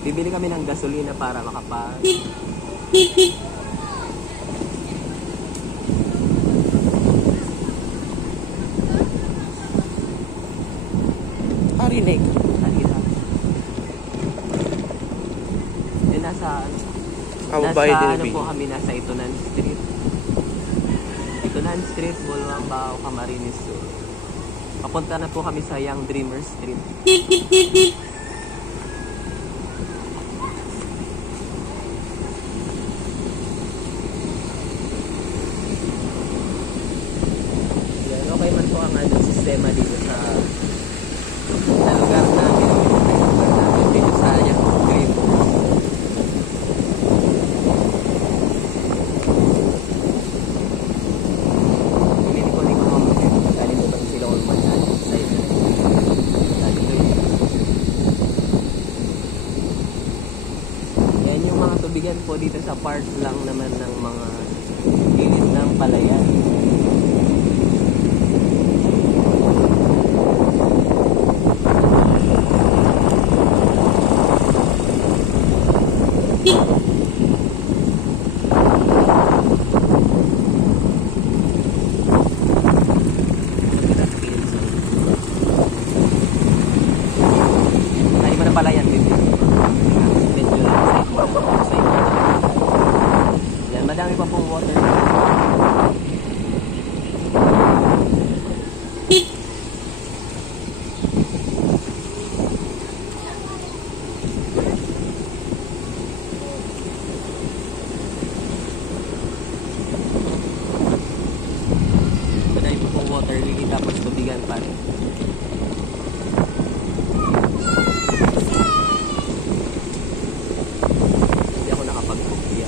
Bibili kami ng gasolina para makapag... Harinig. Halina. Eh, nasa ano po kami, nasa Itunan Street. Itunan Street, Bulwambao, Camarines Sur. Papunta na po kami sa Young Dreamer Street. Yan, okay man po ang sistema dito sa lugar namin. Dito sa Young Dreamer. Tubigan po dito sa part lang naman ng mga gilid ng palayan. Ay, mana palayan dito. Madami pa pong water. Madami pa pong water lily tapos tubigan pa rin. Hindi ako nakapag-copy.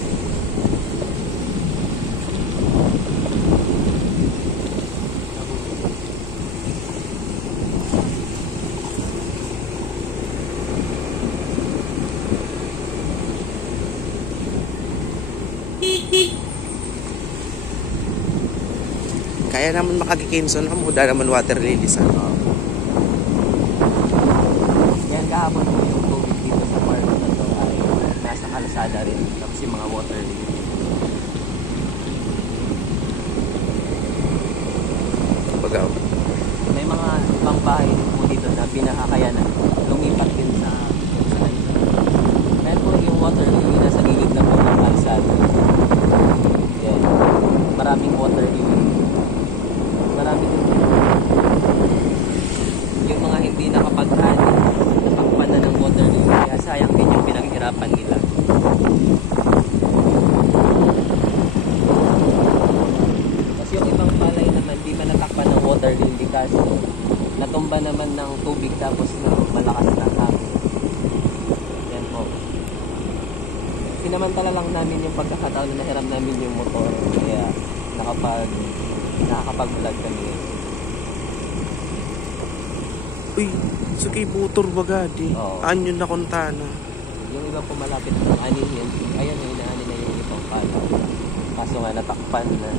Kaya naman makagikinson na muda naman water lilies. Yan kahapon po yung tubig dito sa park na to ay nasa kalsada rin. Tapos yung mga water lilies. Bagaw. May mga ibang bahay din po dito na binakakaya na lumipat din sa kaya po yung water lily nasa gilid na po ng kalsada. Yan. Maraming water lily. Marami din yung mga hindi nakapag-ani, napakpan na ng water lily. Kaya sayang din yung pinaghirapan nila. Kasi yung ibang palay naman di man natakpan ng water lily kasi natumba naman ng tubig tapos ng malakas na hangin. Yan po. Sinamantala lang namin yung pagkakataon na nahiram namin yung motor. Kaya nakakapag-vlog kami ngayon. Uy, sukay butor bagadi. Anyo na kontana. Yung iba po malapit ng anin yan. Ayan, inaani na yung ibang pala. Kaso nga natakpan na.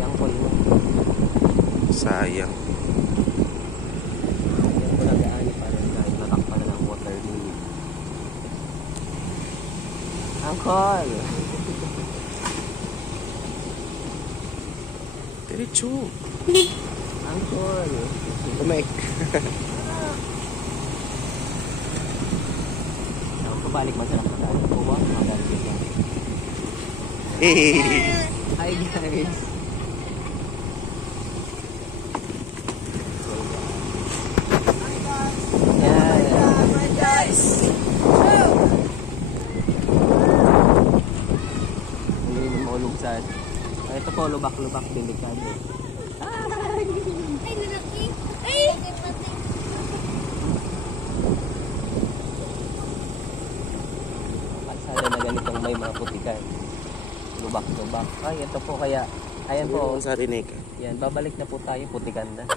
Yang po yun. Sayang. Yan po nag-aani para dahil natakpan na ng water lily. Angkol! Diretso. Angkol! Kumaik. Pabalik masarap na tayo. Kuha, magalit lang. Hi guys! Ito po, lubak-lubak, delikado. Ay, lalaki. Ay! Kalsada na ganitong may mga putikan. Lubak-lubak. Ay, ito po kaya. Ayan po. Sa rinig. Yan, babalik na po tayo, putikan na.